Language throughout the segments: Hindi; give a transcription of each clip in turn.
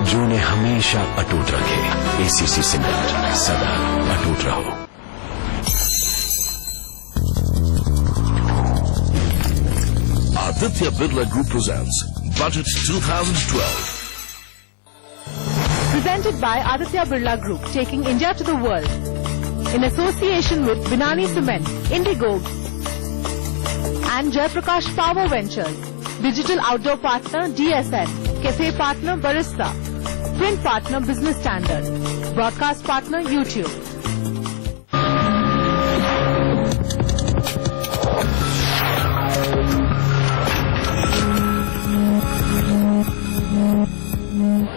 जो उन्हें हमेशा अटूट रखे। एसीसी सीमेंट, सदा अटूट रहो। Aditya Birla Group presents Budget 2012. Presented by Aditya Birla Group, taking India to the world. In association with Binani Cement, Indigo, and Jaiprakash Power Ventures. Digital outdoor partner DSN, cafe partner Barista, print partner Business Standard, broadcast partner YouTube.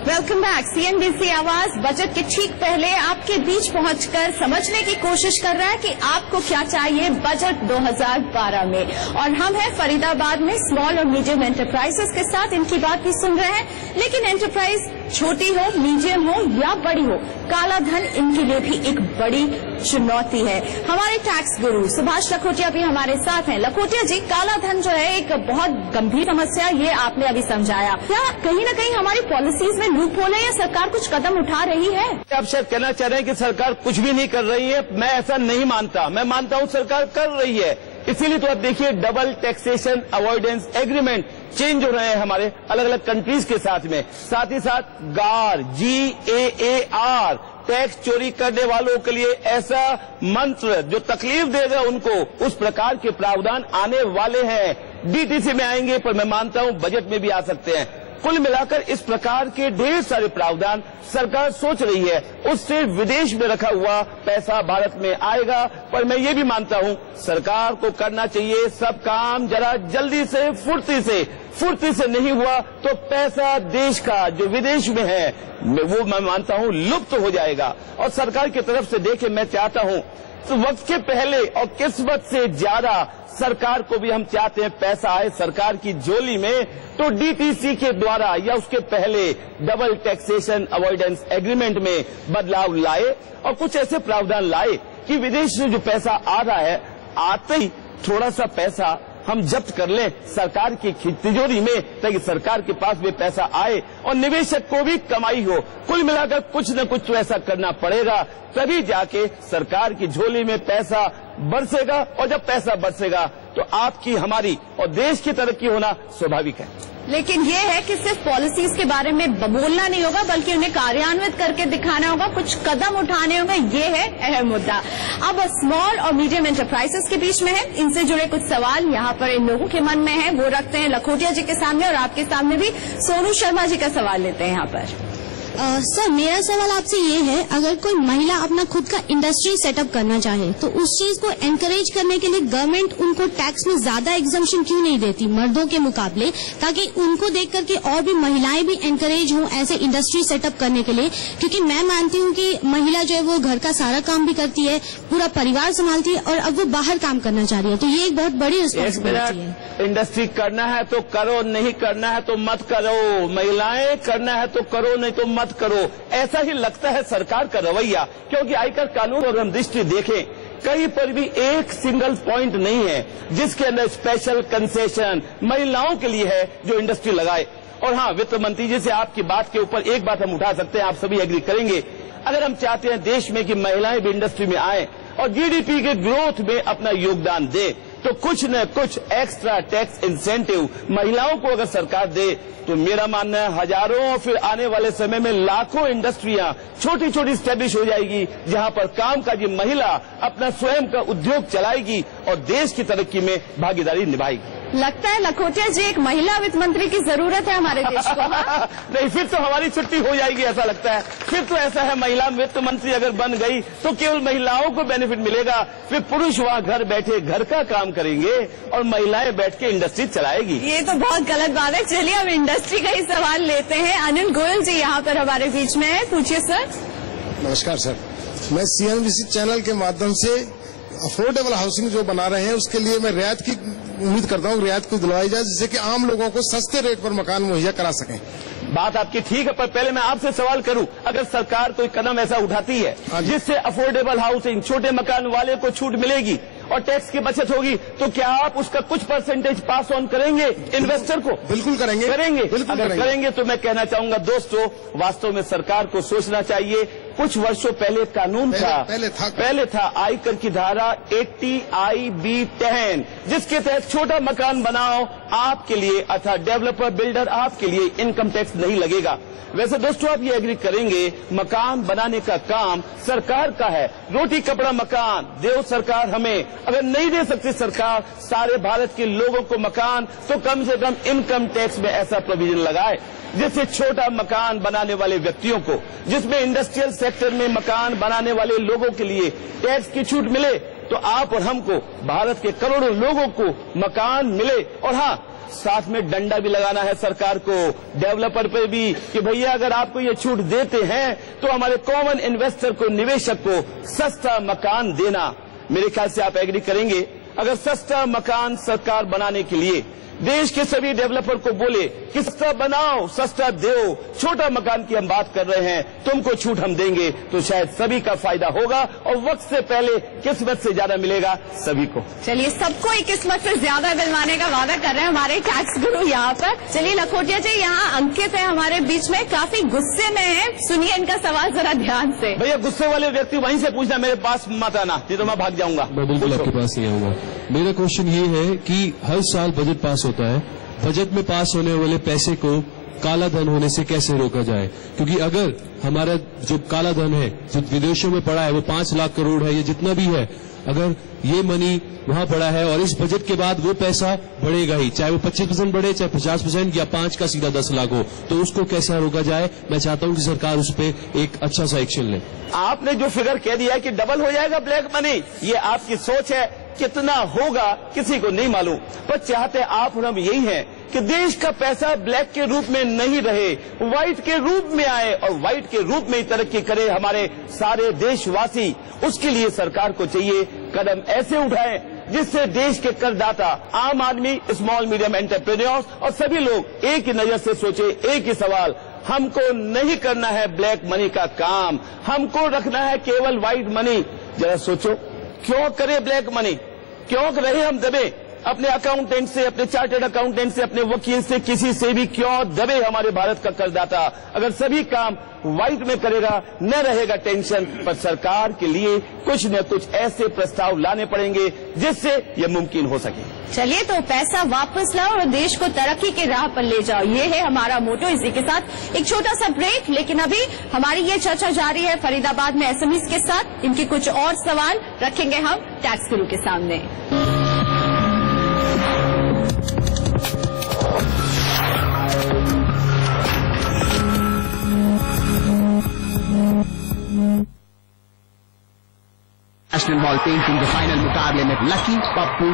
Welcome back. CNBC आवाज बजट के ठीक पहले आपके बीच पहुंचकर समझने की कोशिश कर रहा है कि आपको क्या चाहिए बजट 2012 में। और हम हैं फरीदाबाद में स्मॉल और मीडियम एंटरप्राइजेस के साथ इनकी बात भी सुन रहे हैं। लेकिन एंटरप्राइज छोटी हो, मीडियम हो या बड़ी हो, काला धन इनके लिए भी एक बड़ी चुनौती है। हमारे टैक्स गुरु सुभाष लखोटिया भी हमारे साथ हैं। लखोटिया जी, काला धन जो है एक बहुत गंभीर समस्या, ये आपने अभी समझाया। क्या कहीं न कहीं हमारी पॉलिसीज में लूप होल है या सरकार कुछ कदम उठा रही है? आप शायद कहना चाह रहे हैं कि सरकार कुछ भी नहीं कर रही है। मैं ऐसा नहीं मानता। मैं मानता हूं सरकार कर रही है। इसीलिए तो आप देखिए double taxation avoidance agreement change हो रहे हैं हमारे अलग अलग कंट्रीज के साथ में। साथ ही साथ गार GAAR टैक्स चोरी करने वालों के लिए ऐसा मंत्र जो तकलीफ देगा उनको, उस प्रकार के प्रावधान आने वाले हैं। DTC में आएंगे, पर मैं मानता हूं बजट में भी आ सकते हैं। कुल मिलाकर इस प्रकार के ढेर सारे प्रावधान सरकार सोच रही है। उससे विदेश में रखा हुआ पैसा भारत में आएगा। पर मैं ये भी मानता हूं सरकार को करना चाहिए सब काम जरा जल्दी से, फुर्ती से नहीं हुआ तो पैसा देश का जो विदेश में है वो मैं मानता हूं लुप्त हो जाएगा। और सरकार की तरफ से देखे, मैं चाहता हूं तो वक्त के पहले और किस्मत से ज्यादा सरकार को भी हम चाहते हैं पैसा आए सरकार की झोली में, तो DTC के द्वारा या उसके पहले डबल टैक्सेशन अवॉइडेंस एग्रीमेंट में बदलाव लाए और कुछ ऐसे प्रावधान लाए कि विदेश से जो पैसा आ रहा है, आते ही थोड़ा सा पैसा हम जब्त कर लें सरकार की तिजोरी में, ताकि सरकार के पास भी पैसा आए और निवेशक को भी कमाई हो। कुल मिलाकर कुछ न कुछ तो ऐसा करना पड़ेगा, तभी जाके सरकार की झोली में पैसा बरसेगा। और जब पैसा बरसेगा तो आपकी, हमारी और देश की तरक्की होना स्वाभाविक है। लेकिन ये है कि सिर्फ पॉलिसीज के बारे में बोलना नहीं होगा, बल्कि उन्हें कार्यान्वित करके दिखाना होगा, कुछ कदम उठाने होंगे। ये है अहम मुद्दा। अब स्मॉल और मीडियम एंटरप्राइजेस के बीच में है, इनसे जुड़े कुछ सवाल यहाँ पर इन लोगों के मन में है, वो रखते हैं लखोटिया जी के सामने, और आपके सामने भी सोनू शर्मा जी का सवाल लेते हैं यहाँ पर। सर, मेरा सवाल आपसे ये है, अगर कोई महिला अपना खुद का इंडस्ट्री सेटअप करना चाहे तो उस चीज को एनकरेज करने के लिए गवर्नमेंट उनको टैक्स में ज्यादा एग्जम्पशन क्यों नहीं देती मर्दों के मुकाबले, ताकि उनको देख करके और भी महिलाएं भी एनकरेज हों ऐसे इंडस्ट्री सेटअप करने के लिए? क्योंकि मैं मानती हूँ कि महिला जो है वो घर का सारा काम भी करती है, पूरा परिवार संभालती है, और अब वो बाहर काम करना चाह रही है, तो ये एक बहुत बड़ी रिस्पॉन्सिबिलिटी है। इंडस्ट्री करना है तो करो, नहीं करना है तो मत करो। महिलाएं करना है तो करो, नहीं तो मत करो। ऐसा ही लगता है सरकार का रवैया, क्योंकि आयकर कानून अगर हम दृष्टि देखें, कहीं पर भी एक सिंगल पॉइंट नहीं है जिसके अंदर स्पेशल कंसेशन महिलाओं के लिए है जो इंडस्ट्री लगाए। और हाँ, वित्त मंत्री जी से आपकी बात के ऊपर एक बात हम उठा सकते हैं, आप सभी एग्री करेंगे, अगर हम चाहते हैं देश में कि महिलाएं भी इंडस्ट्री में आए और GDP के ग्रोथ में अपना योगदान दे, तो कुछ न कुछ एक्स्ट्रा टैक्स इंसेंटिव महिलाओं को अगर सरकार दे, तो मेरा मानना है हजारों और फिर आने वाले समय में लाखों इंडस्ट्रियां छोटी छोटी स्टैब्लिश हो जाएगी, जहां पर कामकाजी महिला अपना स्वयं का उद्योग चलाएगी और देश की तरक्की में भागीदारी निभाएगी। लगता है लखोटिया जी, एक महिला वित्त मंत्री की जरूरत है हमारे देश को। नहीं, फिर तो हमारी छुट्टी हो जाएगी ऐसा लगता है। फिर तो ऐसा है, महिला वित्त मंत्री अगर बन गई तो केवल महिलाओं को बेनिफिट मिलेगा, फिर पुरुष वहाँ घर बैठे घर का काम करेंगे और महिलाएं बैठ के इंडस्ट्री चलाएगी। ये तो बहुत गलत बात है। चलिए हम इंडस्ट्री का ही सवाल लेते हैं। अनिल गोयल जी यहाँ पर हमारे बीच में है, पूछिए सर। नमस्कार सर, मैं CNBC चैनल के माध्यम से अफोर्डेबल हाउसिंग जो बना रहे हैं उसके लिए मैं रियायत की उम्मीद करता हूँ, रियायत को दिलवाई जाए जिससे कि आम लोगों को सस्ते रेट पर मकान मुहैया करा सकें। बात आपकी ठीक है, पर पहले मैं आपसे सवाल करूं, अगर सरकार कोई कदम ऐसा उठाती है जिससे अफोर्डेबल हाउसिंग छोटे मकान वाले को छूट मिलेगी और टैक्स की बचत होगी, तो क्या आप उसका कुछ परसेंटेज पास ऑन करेंगे इन्वेस्टर को? बिल्कुल करेंगे। बिल्कुल अगर करेंगे तो मैं कहना चाहूंगा दोस्तों, वास्तव में सरकार को सोचना चाहिए। कुछ वर्षों पहले कानून पहले था आयकर की धारा 80IB10, जिसके तहत छोटा मकान बनाओ आपके लिए अर्थात डेवलपर बिल्डर आपके लिए इनकम टैक्स नहीं लगेगा। वैसे दोस्तों आप ये एग्री करेंगे, मकान बनाने का काम सरकार का है। रोटी कपड़ा मकान दो सरकार हमें, अगर नहीं दे सकती सरकार सारे भारत के लोगों को मकान, तो कम से कम इनकम टैक्स में ऐसा प्रोविजन लगाए जिससे छोटा मकान बनाने वाले व्यक्तियों को, जिसमें इंडस्ट्रियल सेक्टर में मकान बनाने वाले लोगों के लिए टैक्स की छूट मिले, तो आप और हमको, भारत के करोड़ों लोगों को मकान मिले। और हाँ, साथ में डंडा भी लगाना है सरकार को डेवलपर पे भी कि भैया अगर आपको ये छूट देते हैं तो हमारे कॉमन इन्वेस्टर को, निवेशक को सस्ता मकान देना। मेरे ख्याल से आप एग्री करेंगे, अगर सस्ता मकान सरकार बनाने के लिए देश के सभी डेवलपर को बोले कि सस्ता बनाओ सस्ता दो, छोटा मकान की हम बात कर रहे हैं, तुमको छूट हम देंगे, तो शायद सभी का फायदा होगा और वक्त से पहले किस्मत से ज्यादा मिलेगा सभी को। चलिए, सबको एक किस्मत से ज्यादा दिलवाने का वादा कर रहे हैं हमारे टैक्स गुरु यहाँ पर। चलिए लखोटिया जी, यहाँ अंकित है हमारे बीच में, काफी गुस्से में है, सुनिए इनका सवाल जरा ध्यान से। भैया गुस्से वाले व्यक्ति वहीं से पूछना, मेरे पास मत आना, नहीं तो मैं भाग जाऊंगा। मैं बिल्कुल आपके पास नहीं आऊंगा। मेरा क्वेश्चन ये है कि हर साल बजट पास होता है, बजट में पास होने वाले पैसे को काला धन होने से कैसे रोका जाए? क्योंकि अगर हमारा जो काला धन है, जो विदेशों में पड़ा है, वो 5 लाख करोड़ है, ये जितना भी है, अगर ये मनी वहां पड़ा है और इस बजट के बाद वो पैसा बढ़ेगा ही, चाहे वो 25% बढ़े, चाहे 50% या 5 का सीधा 10 लाख हो, तो उसको कैसे रोका जाए? मैं चाहता हूं कि सरकार उस पर एक अच्छा सा एक्शन ले। आपने जो फिगर कह दिया है कि डबल हो जाएगा ब्लैक मनी, ये आपकी सोच है, कितना होगा किसी को नहीं मालूम, पर चाहते आप और हम यही हैं कि देश का पैसा ब्लैक के रूप में नहीं रहे, व्हाइट के रूप में आए और व्हाइट के रूप में ही तरक्की करे हमारे सारे देशवासी। उसके लिए सरकार को चाहिए कदम ऐसे उठाएं जिससे देश के करदाता, आम आदमी, स्मॉल मीडियम एंटरप्रेन्योर्स और सभी लोग एक ही नजर से सोचे, एक ही सवाल, हमको नहीं करना है ब्लैक मनी का काम, हमको रखना है केवल व्हाइट मनी। जरा सोचो, क्यों करे ब्लैक मनी? क्यों रहे हम दबे? अपने अकाउंटेंट से, अपने चार्टर्ड अकाउंटेंट से, अपने वकील से, किसी से भी क्यों दबे हमारे भारत का करदाता? अगर सभी काम व्हाइट में करेगा न रहेगा टेंशन, पर सरकार के लिए कुछ न कुछ ऐसे प्रस्ताव लाने पड़ेंगे जिससे यह मुमकिन हो सके। चलिए, तो पैसा वापस लाओ और देश को तरक्की के राह पर ले जाओ, ये है हमारा मोटो। इसी के साथ एक छोटा सा ब्रेक, लेकिन अभी हमारी ये चर्चा जारी है फरीदाबाद में एसएमईज के साथ। इनके कुछ और सवाल रखेंगे हम टैक्स गुरु के सामने। नेशनल बॉल पेंटिंग के फाइनल मुकाबले में लकी, पप्पू